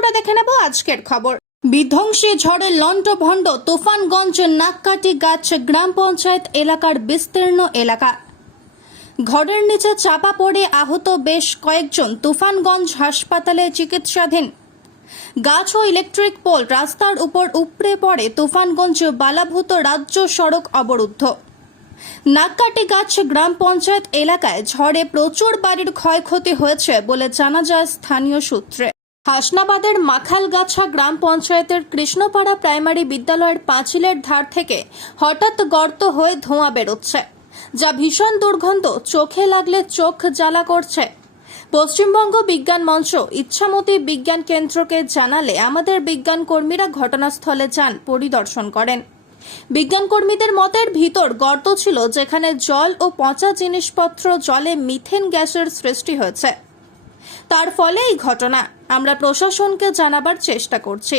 নজরে দেখে নেব আজকের খবর। বিধ্বংসী ঝড়ে লন্ডভন্ড তুফানগঞ্জ নাককাটি গাছ গ্রাম পঞ্চায়েত এলাকার বিস্তীর্ণ এলাকা। ঘরের নিচে চাপা পড়ে আহত বেশ কয়েকজন তুফানগঞ্জ হাসপাতালে চিকিৎসাধীন। গাছ ও ইলেকট্রিক পোল রাস্তার উপর উপড়ে পড়ে তুফানগঞ্জ বালাভূত রাজ্য সড়ক অবরুদ্ধ। নাককাটি গাছ গ্রাম পঞ্চায়েত এলাকায় ঝড়ে প্রচুর বাড়ির ক্ষয়ক্ষতি হয়েছে বলে জানা যায় স্থানীয় সূত্রে। হাসনাবাদের মাখালগাছা গ্রাম পঞ্চায়েতের কৃষ্ণপাড়া প্রাইমারি বিদ্যালয়ের পাঁচিলের ধার থেকে হঠাৎ গর্ত হয়ে ধোঁয়া বেরোচ্ছে, যা ভীষণ দুর্গন্ধ, চোখে লাগলে চোখ জ্বালা করছে। পশ্চিমবঙ্গ বিজ্ঞান মঞ্চ ইচ্ছামতি বিজ্ঞান কেন্দ্রকে জানালে আমাদের বিজ্ঞান কর্মীরা ঘটনাস্থলে যান, পরিদর্শন করেন। বিজ্ঞান কর্মীদের মতের ভিতর গর্ত ছিল, যেখানে জল ও পচা জিনিসপত্র জলে মিথেন গ্যাসের সৃষ্টি হয়েছে। তার ফলে এই ঘটনা। আমরা প্রশাসনকে জানাবার চেষ্টা করছি।